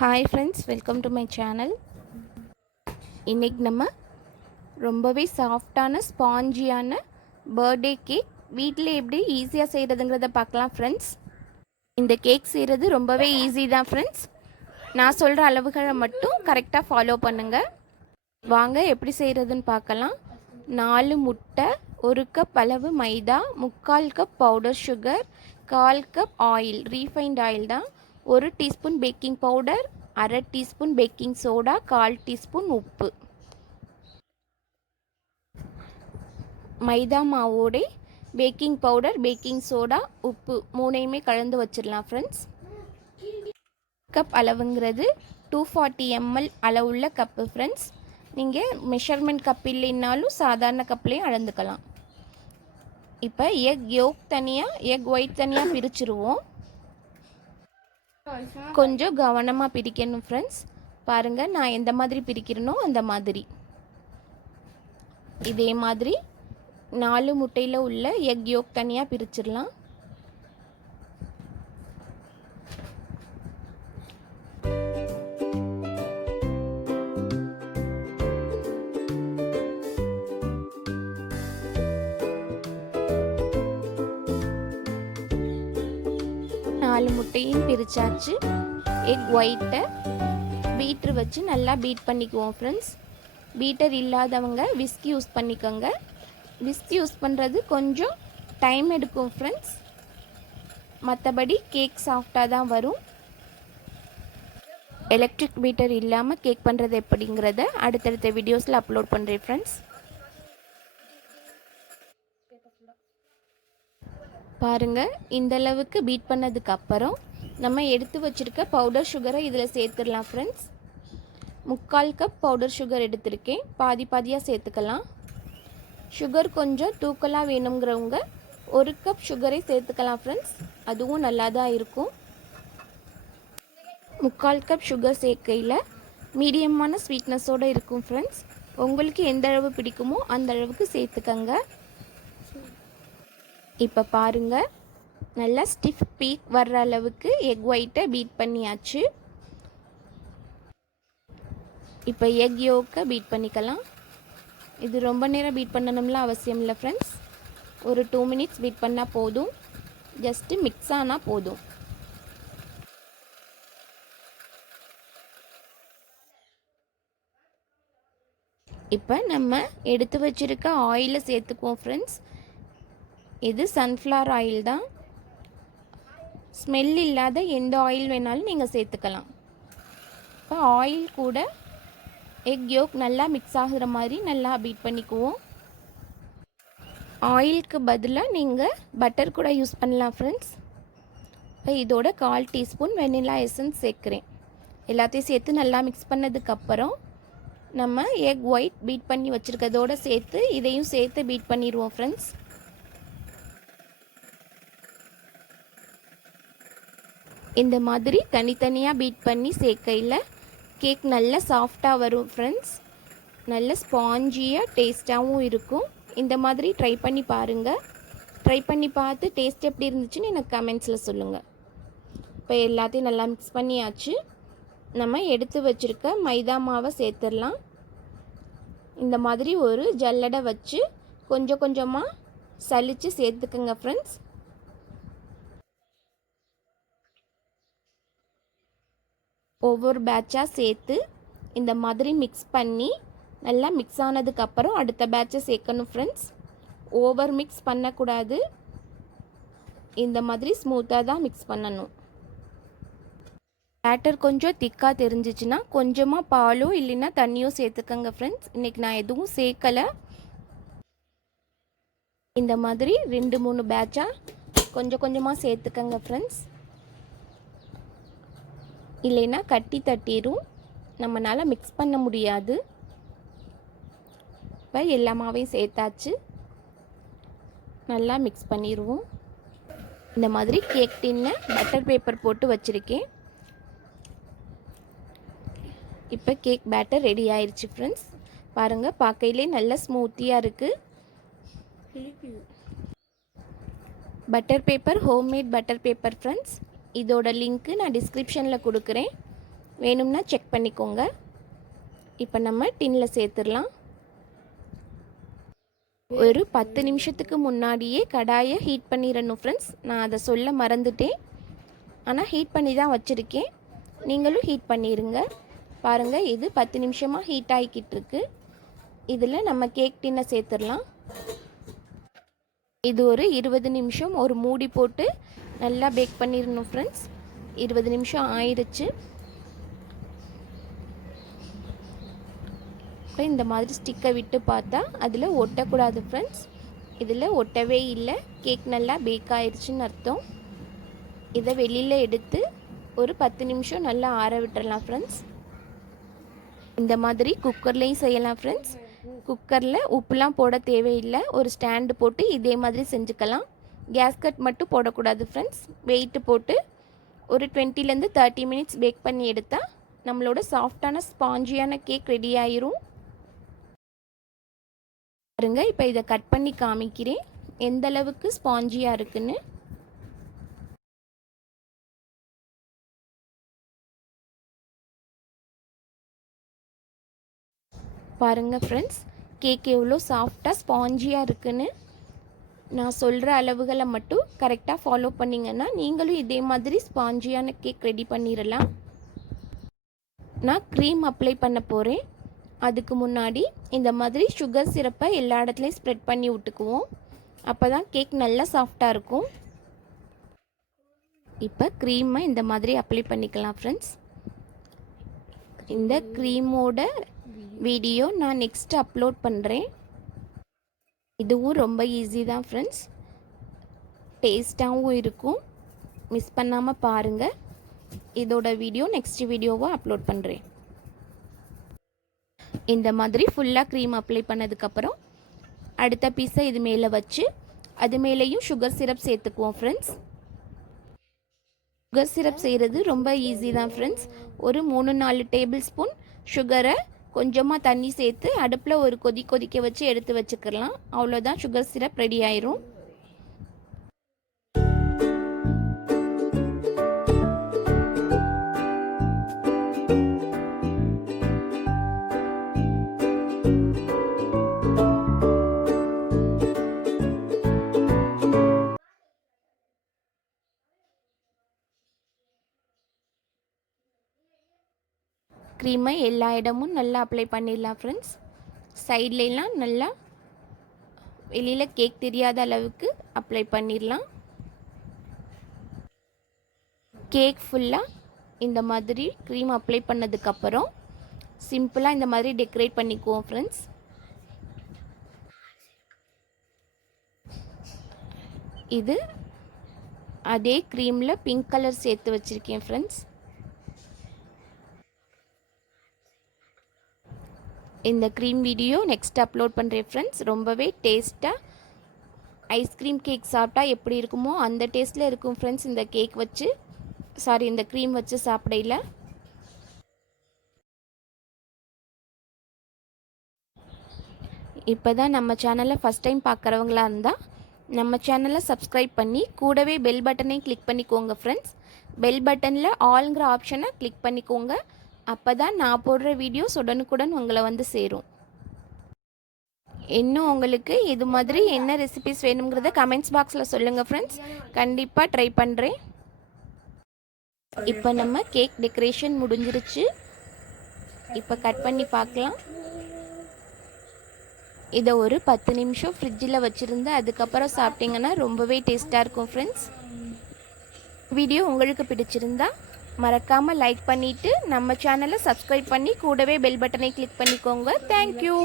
Hi friends, welcome to my channel. இன்றைக்கி நம்ம ரொம்பவே சாஃப்டான ஸ்பாஞ்சியான பர்த்டே கேக் வீட்டில் எப்படி ஈஸியாக செய்கிறதுங்கிறத பார்க்கலாம் ஃப்ரெண்ட்ஸ். இந்த கேக் செய்கிறது ரொம்பவே ஈஸி தான் ஃப்ரெண்ட்ஸ். நான் சொல்கிற அளவுகளை மட்டும் கரெக்டாக ஃபாலோ பண்ணுங்கள். வாங்க எப்படி செய்கிறதுன்னு பார்க்கலாம். 4 முட்டை, 1 கப் அளவு மைதா, 3/4 cup powder sugar, 1/4 cup oil, refined oil தான், 1 teaspoon baking powder, 1/2 teaspoon baking soda, 1/4 teaspoon உப்பு. மைதா மாவோட பேக்கிங் பவுடர், பேக்கிங் சோடா, உப்பு மூணையுமே கலந்து வச்சிடலாம் ஃப்ரெண்ட்ஸ். கப் அளவுங்கிறது 240 ml அளவுள்ள கப்பு ஃப்ரெண்ட்ஸ். நீங்கள் மெஷர்மெண்ட் கப் இல்லைன்னாலும் சாதாரண கப்லேயும் அளந்துக்கலாம். இப்போ எக் யோக் தனியாக, எக் ஒயிட் தனியாக பிரிச்சுருவோம். கொஞ்சம் கவனமாக பிரிக்கணும் ஃப்ரெண்ட்ஸ். பாருங்கள், நான் எந்த மாதிரி பிரிக்கிறேனோ அந்த மாதிரி. இதே மாதிரி 4 முட்டையில் உள்ள எக் யோக் தனியாக பிரிச்சிடலாம். நாலு முட்டையும் பிரித்தாச்சு. எக் ஒயிட்டை பீட்டர் வச்சு நல்லா பீட் பண்ணிக்குவோம் ஃப்ரெண்ட்ஸ். பீட்டர் இல்லாதவங்க விஸ்கி யூஸ் பண்ணிக்கோங்க. விஸ்கி யூஸ் பண்ணுறது கொஞ்சம் டைம் எடுக்கும் ஃப்ரெண்ட்ஸ். மற்றபடி கேக் சாஃப்டாக தான் வரும். எலக்ட்ரிக் பீட்டர் இல்லாமல் கேக் பண்ணுறது எப்படிங்கிறத அடுத்தடுத்த வீடியோஸில் அப்லோட் பண்ணுறேன் ஃப்ரெண்ட்ஸ். பாருங்கள், இந்தளவுக்கு பீட் பண்ணதுக்கப்புறம் நம்ம எடுத்து வச்சுருக்க பவுடர் சுகரை இதில் சேர்த்துடலாம் ஃப்ரெண்ட்ஸ். 3/4 கப் பவுடர் சுகர் எடுத்திருக்கேன். பாதி பாதியாக சேர்த்துக்கலாம். சுகர் கொஞ்சம் தூக்கலாக வேணுங்கிறவங்க 1 கப் சுகரை சேர்த்துக்கலாம் ஃப்ரெண்ட்ஸ். அதுவும் நல்லா தான் இருக்கும். 3/4 கப் சுகர் சேர்க்கையில் மீடியமான ஸ்வீட்னஸோடு இருக்கும் ஃப்ரெண்ட்ஸ். உங்களுக்கு எந்த அளவு பிடிக்குமோ அந்த அளவுக்கு சேர்த்துக்கங்க. இப்போ பாருங்கள், நல்லா ஸ்டிஃப் பீக் வர்ற அளவுக்கு எக் ஒயிட்டை பீட் பண்ணியாச்சு. இப்போ எக் யோக்கை பீட் பண்ணிக்கலாம். இது ரொம்ப நேரம் பீட் பண்ணணும்லாம் அவசியம் இல்லை ஃப்ரெண்ட்ஸ். ஒரு 2 மினிட்ஸ் பீட் பண்ணால் போதும். ஜஸ்ட்டு மிக்ஸ் ஆனால் போதும். இப்போ நம்ம எடுத்து வச்சுருக்க ஆயிலை சேர்த்துக்குவோம் ஃப்ரெண்ட்ஸ். இது சன்ஃப்ளவர் ஆயில் தான். ஸ்மெல் இல்லாத எந்த ஆயில் வேணாலும் நீங்கள் சேர்த்துக்கலாம். இப்போ ஆயில் கூட எக் யோக் நல்லா மிக்ஸ் ஆகுற மாதிரி நல்லா பீட் பண்ணிக்குவோம். ஆயிலுக்கு பதிலாக நீங்கள் பட்டர் கூட யூஸ் பண்ணலாம் ஃப்ரெண்ட்ஸ். இப்போ இதோட 1/4 டீஸ்பூன் வெனிலா எசன்ஸ் சேர்க்குறேன். எல்லாத்தையும் சேர்த்து நல்லா மிக்ஸ் பண்ணதுக்கப்புறம் நம்ம எக் ஒயிட் பீட் பண்ணி வச்சுருக்கதோடு சேர்த்து இதையும் சேர்த்து பீட் பண்ணிடுவோம் ஃப்ரெண்ட்ஸ். இந்த மாதிரி தனித்தனியாக பீட் பண்ணி சேர்க்கையில் கேக் நல்ல சாஃப்டாக வரும் ஃப்ரெண்ட்ஸ். நல்ல ஸ்பாஞ்சியாக டேஸ்ட்டாகவும் இருக்கும். இந்த மாதிரி ட்ரை பண்ணி பாருங்கள். ட்ரை பண்ணி பார்த்து டேஸ்ட் எப்படி இருந்துச்சுன்னு எனக்கு கமெண்ட்ஸில் சொல்லுங்கள். இப்போ எல்லாத்தையும் நல்லா மிக்ஸ் பண்ணியாச்சு. நம்ம எடுத்து வச்சுருக்க மைதா மாவை சேர்த்துடலாம். இந்த மாதிரி ஒரு ஜல்லடை வச்சு கொஞ்சம் கொஞ்சமாக சலித்து சேர்த்துக்குங்க ஃப்ரெண்ட்ஸ். ஒவ்வொரு பேட்சாக சேர்த்து இந்த மாதிரி மிக்ஸ் பண்ணி நல்லா மிக்ஸ் ஆனதுக்கப்புறம் அடுத்த பேட்சை சேர்க்கணும் ஃப்ரெண்ட்ஸ். ஓவர் மிக்ஸ் பண்ணக்கூடாது. இந்த மாதிரி ஸ்மூத்தாக தான் மிக்ஸ் பண்ணணும். பேட்டர் கொஞ்சம் திக்காக தெரிஞ்சிச்சுன்னா கொஞ்சமாக பாலோ இல்லைன்னா தண்ணியோ சேர்த்துக்கங்க ஃப்ரெண்ட்ஸ். இன்றைக்கி நான் எதுவும் சேர்க்கலை. இந்த மாதிரி 2-3 பேட்சாக கொஞ்சம் கொஞ்சமாக சேர்த்துக்கங்க ஃப்ரெண்ட்ஸ். இல்லைன்னா கட்டி தட்டிடும், நம்மளால் மிக்ஸ் பண்ண முடியாது. இப்போ எல்லா மாவையும் சேர்த்தாச்சு. நல்லா மிக்ஸ் பண்ணிடுவோம். இந்த மாதிரி கேக் டின்னை பட்டர் பேப்பர் போட்டு வச்சுருக்கேன். இப்போ கேக் பேட்டர் ரெடி ஆயிடுச்சு ஃப்ரெண்ட்ஸ். பாருங்கள், பார்க்கையிலே நல்ல ஸ்மூத்தியாக இருக்குது. Butter paper, homemade butter paper friends. இதோட லிங்க்கு நான் டிஸ்கிரிப்ஷனில் கொடுக்குறேன். வேணும்னா செக் பண்ணிக்கோங்க. இப்போ நம்ம டின்னில் சேர்த்துடலாம். ஒரு 10 நிமிஷத்துக்கு முன்னாடியே கடாயை ஹீட் பண்ணிடணும் ஃப்ரெண்ட்ஸ். நான் அதை சொல்ல மறந்துட்டேன். ஆனால் ஹீட் பண்ணி தான் வச்சுருக்கேன். நீங்களும் ஹீட் பண்ணிடுங்க. பாருங்கள், இது 10 நிமிஷமாக ஹீட் ஆகிக்கிட்டு இருக்கு. இதில் நம்ம கேக் டின்னை சேர்த்துடலாம். இது ஒரு 20 நிமிஷம் ஒரு மூடி போட்டு நல்லா பேக் பண்ணிடணும் ஃப்ரெண்ட்ஸ். 20 நிமிஷம் ஆயிடுச்சு. இப்போ இந்த மாதிரி ஸ்டிக்கை விட்டு பார்த்தா அதில் ஒட்டக்கூடாது ஃப்ரெண்ட்ஸ். இதில் ஒட்டவே இல்லை. கேக் நல்லா பேக் ஆயிடுச்சுன்னு அர்த்தம். இதை வெளியில் எடுத்து ஒரு 10 நிமிஷம் நல்லா ஆற விட்டுறலாம் ஃப்ரெண்ட்ஸ். இந்த மாதிரி குக்கர்லேயும் செய்யலாம் ஃப்ரெண்ட்ஸ். குக்கரில் உப்புலாம் போட தேவையில்லை. ஒரு ஸ்டாண்டு போட்டு இதே மாதிரி செஞ்சுக்கலாம். கேஸ்கட் மட்டும் போடக்கூடாது ஃப்ரெண்ட்ஸ். வெயிட்டு போட்டு ஒரு 20 to 30 மினிட்ஸ் பேக் பண்ணி எடுத்தால் நம்மளோட சாஃப்டான ஸ்பாஞ்சியான கேக் ரெடி ஆயிரும். பாருங்க, இப்போ இதை கட் பண்ணி காமிக்கிறேன் எந்த அளவுக்கு ஸ்பாஞ்சியாக இருக்குன்னு. பாருங்கள் ஃப்ரெண்ட்ஸ், கேக் எவ்வளோ சாஃப்டாக ஸ்பாஞ்சியாக இருக்குன்னு. நான் சொல்கிற அளவுகளை மட்டும் கரெக்டாக ஃபாலோ பண்ணிங்கன்னா நீங்களும் இதே மாதிரி ஸ்பாஞ்சியான கேக் ரெடி பண்ணிடலாம். நான் க்ரீம் அப்ளை பண்ண போகிறேன். அதுக்கு முன்னாடி இந்த மாதிரி சுகர் சிரப்பை எல்லா இடத்துலையும் ஸ்ப்ரெட் பண்ணி விட்டுக்குவோம். அப்போ தான் கேக் நல்லா சாஃப்டாக இருக்கும். இப்போ க்ரீமை இந்த மாதிரி அப்ளை பண்ணிக்கலாம் ஃப்ரெண்ட்ஸ். இந்த க்ரீமோட வீடியோ நான் நெக்ஸ்ட் அப்லோட் பண்ணுறேன். இதுவும் ரொம்ப ஈஸி தான் ஃப்ரெண்ட்ஸ். டேஸ்ட்டாகவும் இருக்கும். மிஸ் பண்ணாமல் பாருங்கள். இதோட வீடியோ நெக்ஸ்ட் வீடியோவை அப்லோட் பண்ணுறேன். இந்த மாதிரி ஃபுல்லாக க்ரீம் அப்ளை பண்ணதுக்கப்புறம் அடுத்த பீஸை இது மேலே வச்சு அது மேலேயும் சுகர் சிரப் சேர்த்துக்குவோம் ஃப்ரெண்ட்ஸ். சுகர் சிரப் செய்கிறது ரொம்ப ஈஸி தான் ஃப்ரெண்ட்ஸ். ஒரு 3-4 டேபிள் ஸ்பூன் சுகரை கொஞ்சமாக தண்ணி சேர்த்து அடுப்பில் ஒரு கொதிக்க வச்சு எடுத்து வச்சுக்கலாம். அவ்வளோதான், சுகர் சிரப் ரெடி ஆயிரும். க்ரீமை எல்லா இடமும் நல்லா அப்ளை பண்ணிடலாம் ஃப்ரெண்ட்ஸ். சைட்லாம் நல்லா வெளியில் கேக் தெரியாத அளவுக்கு அப்ளை பண்ணிடலாம். கேக் ஃபுல்லாக இந்த மாதிரி க்ரீம் அப்ளை பண்ணதுக்கப்புறம் சிம்பிளாக இந்த மாதிரி டெக்கரேட் பண்ணிக்குவோம் ஃப்ரெண்ட்ஸ். இது அதே க்ரீமில் பிங்க் கலர் சேர்த்து வச்சுருக்கேன் ஃப்ரெண்ட்ஸ். இந்த க்ரீம் வீடியோ நெக்ஸ்ட் அப்லோட் பண்ணுறேன் ஃப்ரெண்ட்ஸ். ரொம்பவே டேஸ்ட்டாக ஐஸ்கிரீம் கேக் சாப்பிட்டா எப்படி இருக்குமோ அந்த டேஸ்ட்டில் இருக்கும் ஃப்ரெண்ட்ஸ். இந்த கேக் வச்சு இந்த க்ரீம் வச்சு சாப்பிடையில. இப்போ தான் நம்ம சேனலை ஃபஸ்ட் டைம் பார்க்குறவங்களா இருந்தால் நம்ம சேனலை சப்ஸ்கிரைப் பண்ணி கூடவே பெல் பட்டனையும் கிளிக் பண்ணிக்கோங்க ஃப்ரெண்ட்ஸ். பெல் பட்டனில் ஆல்ங்கிற ஆப்ஷனை கிளிக் பண்ணிக்கோங்க. அப்போ தான் நான் போடுற வீடியோஸ் உடனுக்குடன் உங்களை வந்து சேரும். இன்னும் உங்களுக்கு இது மாதிரி என்ன ரெசிபிஸ் வேணுங்கிறத கமெண்ட்ஸ் பாக்ஸில் சொல்லுங்கள் ஃப்ரெண்ட்ஸ். கண்டிப்பாக ட்ரை பண்ணுறேன். இப்போ நம்ம கேக் டெக்கரேஷன் முடிஞ்சிருச்சு. இப்போ கட் பண்ணி பார்க்கலாம். இதை ஒரு 10 நிமிஷம் ஃப்ரிட்ஜில் வச்சுருந்து அதுக்கப்புறம் சாப்பிட்டிங்கன்னா ரொம்பவே டேஸ்ட்டாக இருக்கும் ஃப்ரெண்ட்ஸ். வீடியோ உங்களுக்கு பிடிச்சிருந்தா மறக்காமல் லைக் பண்ணிவிட்டு நம்ம சேனலை சப்ஸ்கிரைப் பண்ணி கூடவே பெல் பட்டனை கிளிக் பண்ணிக்கோங்க. தேங்க்யூ.